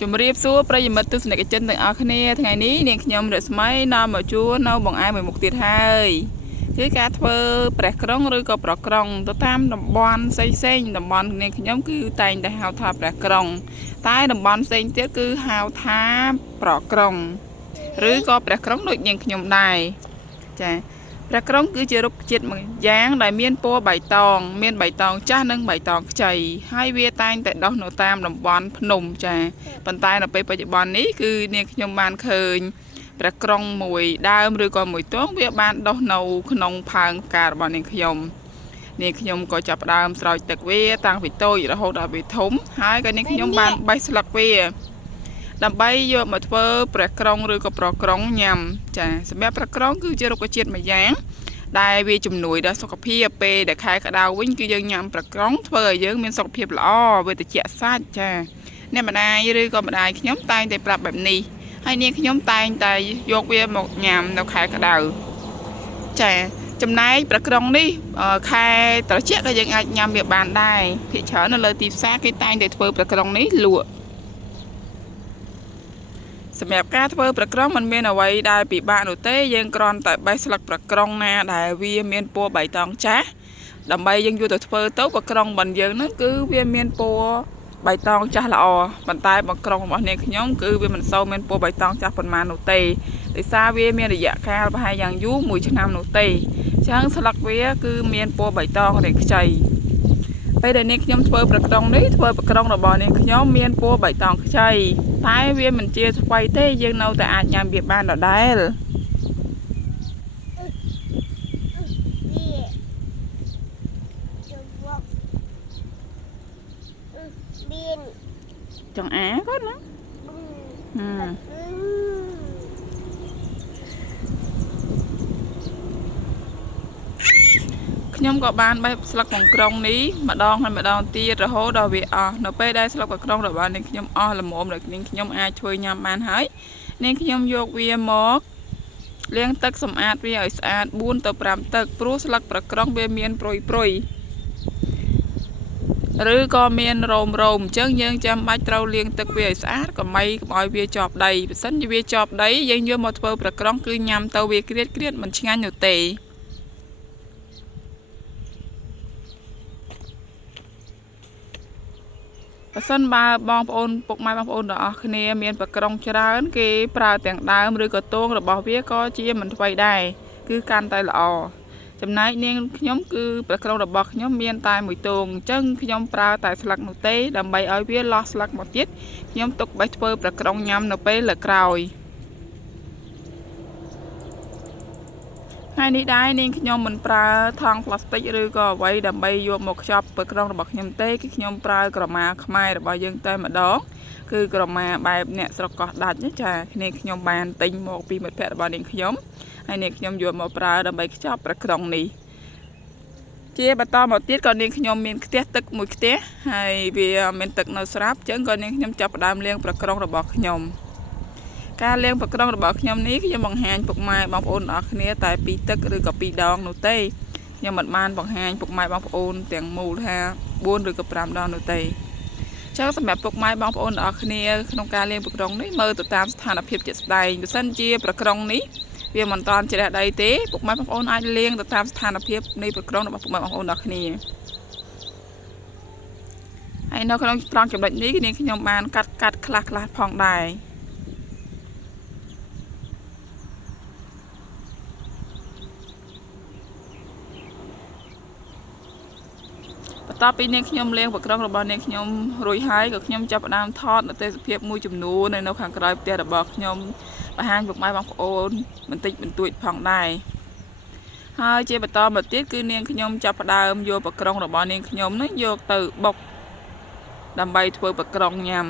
ជំរាបសួរប្រិយមិត្តទស្សនិកជនទាំងអស់គ្នាថ្ងៃនេះនាងខ្ញុំរស្មីនាំមកជួបនៅបង្អែមមួយមុខទៀតហើយគឺការធ្វើប្រេះក្រុងឬក៏ប្រក្រុងទៅតាមតំបន់ផ្សេងតំបន់នាងខ្ញុំគឺតែងតែហៅថាប្រេះក្រុងតែតំបន់ផ្សេងទៀតគឺហៅថាប្រក្រុងឬក៏ប្រេះក្រុងដូចនាងខ្ញុំដែរចាប្រេះក្រុងគឺជារុក្ខជាតិមួយយ៉ាងដែលមានពណ៌បៃតងមានបៃតងចាស់និងបៃតងខ្ចីហើយវាតែងតែដុះនៅតាមតំបន់ភ្នំចាប៉ុន្តែនៅពេលបច្ចុប្បន្ននេះគឺនាងខ្ញុំបានឃើញប្រេះក្រុងមួយដើមឬក៏មួយទងវាបានដុះនៅក្នុងផើងផ្ការបស់នាងខ្ញុំក៏ចាប់ផ្ដើមស្រោចទឹកវាតាំងពីតូចរហូតដល់វាធំហើយក៏នាងខ្ញុំបានបេះស្លឹកវាដើម្បីយកមកធ្វើប្រេះក្រុងឬក៏ប្រក្រុងញ៉ាំចាសម្រាប់ប្រក្រុងគឺជារុក្ខជាតិមួយយ៉ាងដែលវាជំនួយដល់សុខភាពពេលដែលខែក្តៅវិញគឺយើងញ៉ាំប្រក្រុងធ្វើឲ្យយើងមានសុខភាពល្អវាត្រជាក់សាច់ចាអ្នកម្ដាយឬក៏ម្ដាយខ្ញុំតែងតែប្រាប់បែបនេះហើយនាងខ្ញុំតែងតែយកវាមកញ៉ាំនៅខែក្តៅចាចំណែកប្រក្រុងនេះខែត្រជាក់ក៏យើងអាចញ៉ាំវាបានដែរភាគច្រើននៅលើទីផ្សារគេតែងតែធ្វើប្រក្រុងនេះលក់សម្រាប់ការធ្វើប្រក្រុងมันមានអ្វីដែលពិបាកនោះទេយើងគ្រាន់តែបេះស្លឹកប្រក្រុងណាដែលវាមានពណ៌បៃតងចាស់ដើម្បីយើងយកទៅធ្វើទៅប្រក្រុងរបស់យើងហ្នឹងគឺវាមានពណ៌បៃតងចាស់ល្អប៉ុន្តែប្រក្រុងរបស់នាងខ្ញុំគឺវាមិនសូវមានពណ៌បៃតងចាស់ប៉ុន្មាននោះទេដោយសារវាមានរយៈកាលប្រហែលយ៉ាងយូរ1ឆ្នាំនោះទេអញ្ចឹងស្លឹកវាគឺមានពណ៌បៃតងរាងខ្ចីពេលដែលនាងខ្ញុំធ្វើប្រក្រុងនេះធ្វើប្រក្រុងរបស់នាងខ្ញុំមានពណ៌បៃតងខ្ចីតែវាមិនជាស្វ័យទេយើងនៅតែអាចញ៉ាំវាបានដដែលចង្អាគាត់ណាខ្ញុំក៏បានបេះស្លឹកបង្ក្រុងនេះម្ដងហើយម្ដងទៀតរហូតដល់វាអស់នៅពេលដែលស្លឹកបង្ក្រុងរបស់នាងខ្ញុំអស់ល្មមដល់នាងខ្ញុំអាចធ្វើញ៉ាំបានហើយនាងខ្ញុំយកវាមកលាងទឹកសម្អាតវាឲ្យស្អាត4ទៅ5ទឹកព្រោះស្លឹកប្រក្រុងវាមានព្រុយឬក៏មានរោមអញ្ចឹងយើងចាំបាច់ត្រូវលាងទឹកវាឲ្យស្អាតកុំឲ្យវាជាប់ដីបើសិនជាវាជាប់ដីយើងយកមកធ្វើប្រក្រុងគឺញ៉ាំទៅវាក្រៀតមិនឆ្ងាញ់នោះទេបើសិនបើបងប្អូនពុកម៉ែបងប្អូនទាំងអស់គ្នាមានប្រក្រុងច្រើនគេប្រើទាំងដើមឬក៏ទងរបស់វាក៏ជាមិនថ្មីដែរគឺកាន់តែល្អចំណែកនាងខ្ញុំគឺប្រក្រុងរបស់ខ្ញុំមានតែមួយទងអញ្ចឹងខ្ញុំប្រើតែស្លឹកនោះទេដើម្បីឲ្យវាលោះស្លឹកមកទៀតខ្ញុំទុកបេះធ្វើប្រក្រុងញ៉ាំនៅពេលលើក្រោយថ្ងៃនេះដែរនាងខ្ញុំមិនប្រើថង់ប្លាស្ទិកឬក៏អ្វីដើម្បីយកមកខ្ចប់ប្រក្រុងរបស់ខ្ញុំទេគឺខ្ញុំប្រើក្រមាខ្មែររបស់យើងតែម្ដងគឺក្រមាបែបអ្នកស្រុកកោះដាច់ចានាងខ្ញុំបានទិញមកពីមិត្តភ័ក្តិរបស់នាងខ្ញុំហើយនាងខ្ញុំយកមកប្រើដើម្បីខ្ចប់ប្រក្រុងនេះជាបន្តមកទៀតក៏នាងខ្ញុំមានខ្ទះទឹកមួយខ្ទះហើយវាមានទឹកនៅស្រាប់អញ្ចឹងក៏នាងខ្ញុំចាប់ផ្ដើមលាងប្រក្រុងរបស់ខ្ញុំការលាងប្រក្រុងរបស់ខ្ញុំនេះខ្ញុំបង្ហាញពុកម៉ែបងប្អូនទាំងអស់គ្នាតែ2ទឹកឬក៏2ដងនោះទេខ្ញុំមិនបានបង្ហាញពុកម៉ែបងប្អូនទាំងមូលថា4ឬក៏5ដងនោះទេចឹងសម្រាប់ពុកម៉ែបងប្អូនទាំងអស់គ្នាក្នុងការលាងប្រក្រុងនេះមើលទៅតាមស្ថានភាពជាក់ស្ដែងបើសិនជាប្រក្រុងនេះវាមិនតាន់ជ្រះដីទេពុកម៉ែបងប្អូនអាចលាងទៅតាមស្ថានភាពនៃប្រក្រុងរបស់ពុកម៉ែបងប្អូនទាំងអស់គ្នាហើយនៅក្នុងត្រង់ចំណុចនេះនាងខ្ញុំបានកាត់ខ្លះផងដែរបន្ទាប់ពីនាងខ្ញុំលាងប្រក្រុងរបស់នាងខ្ញុំរួចហើយក៏ខ្ញុំចាប់ផ្ដើមថតនៅទេសភាពមួយចំនួននៅខាងក្រោយផ្ទះរបស់ខ្ញុំបង្ហាញពុកម៉ែបងប្អូនបន្តិចបន្តួចផងដែរហើយជាបន្តមកទៀតគឺនាងខ្ញុំចាប់ផ្ដើមយកប្រក្រុងរបស់នាងខ្ញុំនេះយកទៅបុកដើម្បីធ្វើប្រក្រុងញ៉ាំ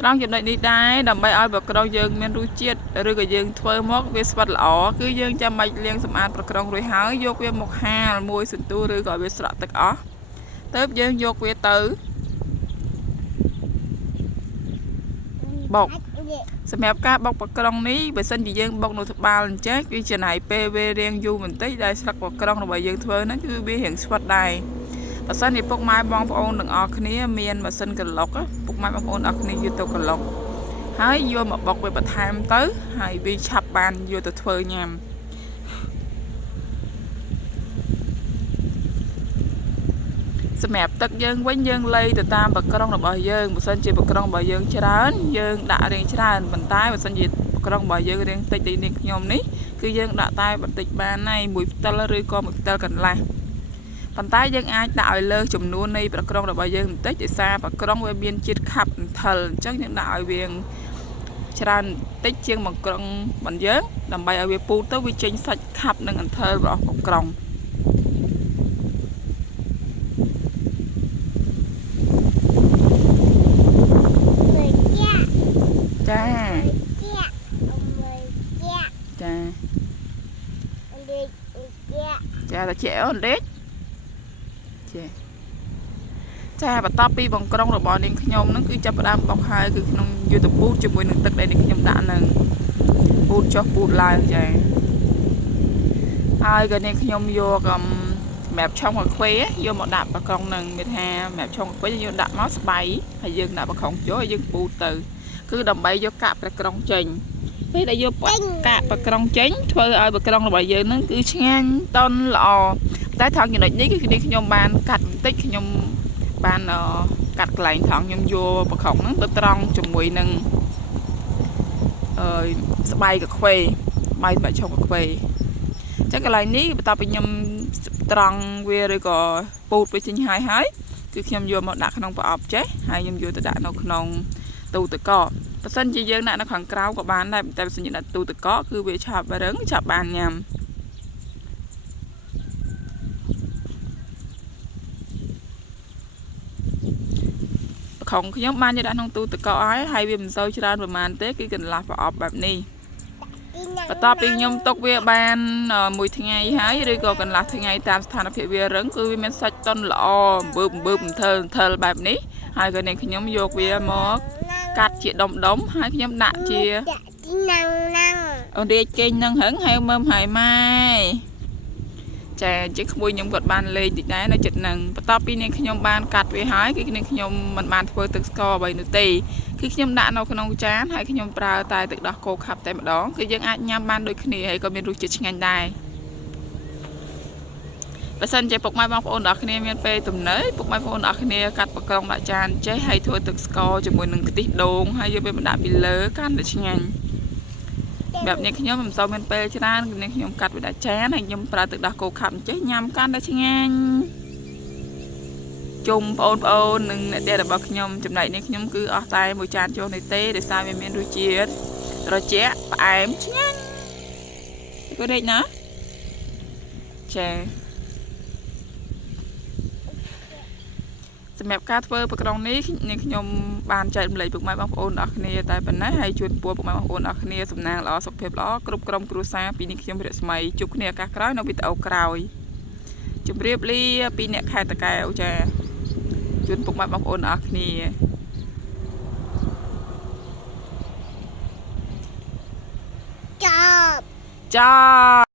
ត្រង់ចំណុចនេះដែរដើម្បីឲ្យប្រក្រុងយើងមានរសជាតិឬក៏យើងធ្វើមកវាស្វិតល្អគឺយើងចាំបាច់លាងសម្អាតប្រក្រុងរួចហើយយកវាមកហាលមួយសន្ទុះឬក៏វាស្រក់ទឹកអស់ទៅយើងយកវាទៅបុកសម្រាប់ការបុកប្រក្រុងនេះបើសិនជាយើងបុកនៅត្បាល់អញ្ចឹងគឺចំណាយពេលវារៀងយូរបន្តិចដែលស្លឹកប្រក្រុងរបស់យើងធ្វើហ្នឹងគឺវារៀងស្វិតដែរ បើសិនជាពុកម៉ែបងប្អូនទាំងអស់គ្នាមានម៉ាស៊ីនក្លុកពុកម៉ែបងប្អូនអស់គ្នាយកទៅក្លុកហើយយកមកបុកវាបន្ថែមទៅហើយវាឆាប់បានយកទៅធ្វើញ៉ាំសម្រាប់ទឹកយើងវិញយើងលៃទៅតាមបក្រងរបស់យើងបើសិនជាបក្រងរបស់យើងច្រើនយើងដាក់រៀងច្រើនប៉ុន្តែបើសិនជាបក្រងរបស់យើងរៀងតិចដូចនេះខ្ញុំនេះគឺយើងដាក់តែបន្តិចបានហើយមួយផ្តិលឬក៏មួយផ្តិលកន្លះប៉ុន្តែយើងអាចដាក់ឲ្យលើសចំនួននៃប្រក្រងរបស់យើងបន្តិចដោយសារប្រក្រងវាមានជាតិខាប់អន្ថលអញ្ចឹងយើងដាក់ឲ្យវាច្រើនតិចជាងបង្ក្រងរបស់យើងដើម្បីឲ្យវាពូតទៅវាចេញសាច់ខាប់និងអន្ថលរបស់ប្រក្រងចាចាចាតាជាអូនដេកចាបន្ទាប់ពីបង្ក្រងរបស់នាងខ្ញុំហ្នឹងគឺចាប់ផ្ដើមបុកហើយគឺក្នុងយុទ្ធពូតជាមួយនឹងទឹកដែលនាងខ្ញុំដាក់ហ្នឹងពូតចុះពូតឡើងចាហើយក៏នាងខ្ញុំយកសម្រាប់ឆុងកាហ្វេយកមកដាក់បង្ក្រងហ្នឹងមានថាសម្រាប់ឆុងកាហ្វេយើងដាក់មកស្បៃហើយយើងដាក់បង្ក្រងចូលហើយយើងពូតទៅគឺដើម្បីយកកាក់ប្រក្រងចេញពេលដែលយកកាក់ប្រក្រងចេញធ្វើឲ្យប្រក្រងរបស់យើងហ្នឹងគឺឆ្ងាញ់តន់ល្អតែថងចំណុចនេះគឺខ្ញុំបានកាត់បន្តិចខ្ញុំបានកាត់កន្លែងថងខ្ញុំយកប្រក្រងហ្នឹងទៅត្រង់ជាមួយនឹងស្បៃកាហ្វេបាយសម្រាប់ឆុងកាហ្វេអញ្ចឹងកន្លែងនេះបន្ទាប់ពីខ្ញុំត្រង់វាឬក៏ពូតវាចេញហើយគឺខ្ញុំយកមកដាក់ក្នុងប្រអប់ចេះហើយខ្ញុំយកទៅដាក់នៅក្នុងទូទឹកកកបើសិនជាយើងដាក់នៅខាងក្រៅក៏បានដែរតែបើសិនជាដាក់ទូទឹកកកគឺវាឆាប់រឹងឆាប់បានញ៉ាំប្រខំខ្ញុំបានយកដាក់ក្នុងទូទឹកកកហើយវាមិនសូវច្រើនប្រហែលទេគឺកន្លះប្រអប់បែបនេះបន្ទាប់ពីខ្ញុំទុកវាបានមួយថ្ងៃហើយឬក៏កន្លះថ្ងៃតាមស្ថានភាពវារឹងគឺវាមានសាច់តុនល្អអំបឺអំថលបែបនេះហើយក៏នាងខ្ញុំយកវាមកកាត់ជាដុំហើយខ្ញុំដាក់ជាអូនរាជគេងនឹងរឹងហើយមើមហើយម៉ែចាជាក្មួយខ្ញុំគាត់បានលេងតិចដែរនៅចិត្តហ្នឹងបន្ទាប់ពីនាងខ្ញុំបានកាត់វាហើយគឺនាងខ្ញុំមិនបានធ្វើទឹកស្ករអ្វីនោះទេគឺខ្ញុំដាក់នៅក្នុងចានហើយខ្ញុំប្រើតែទឹកដោះគោខាប់តែម្ដងគឺយើងអាចញ៉ាំបានដូចគ្នាហើយក៏មានរសជាតិឆ្ងាញ់ដែរបើសិនជាពុកម៉ែបងប្អូនទាំងអស់គ្នាមានពេលទំនេរពុកម៉ែបងប្អូនទាំងអស់គ្នាកាត់ប្រក្រងដាក់ចានចេះហើយធ្វើទឹកស្ករជាមួយនឹងខ្ទិះដូងហើយយកវាមកដាក់ពីលើកាន់តែឆ្ងាញ់បែបនេះខ្ញុំមិនសូវមានពេលច្រើនគឺខ្ញុំកាត់វាដាក់ចានហើយខ្ញុំប្រើទឹកដោះគោខាប់ចេះញ៉ាំកាន់តែឆ្ងាញ់ជុំបងប្អូននិងអ្នកដែលរបស់ខ្ញុំចំណែកនេះខ្ញុំគឺអស់តែមួយចានចុះនេះទេដោយសារវាមានរសជាតិត្រជាក់ផ្អែមឆ្ងាញ់គួរដេកណាចាសម្រាប់ការធ្វើប្រក្រងនេះខ្ញុំបានចែករំលែកពុកម៉ែបងប្អូនអរគ្នាតែប៉ុណ្ណេះហើយជូនពរពុកម៉ែបងប្អូនអរគ្នាសំណាងល្អសុខភាពល្អគ្រប់ក្រុមគ្រួសារពីនេះខ្ញុំរស្មីជួបគ្នាឱកាសក្រោយនៅវីដេអូក្រោយជម្រាបលាពីអ្នកខេត្តតាកែវចាជូនពុកម៉ែបងប្អូនអរគ្នាចប់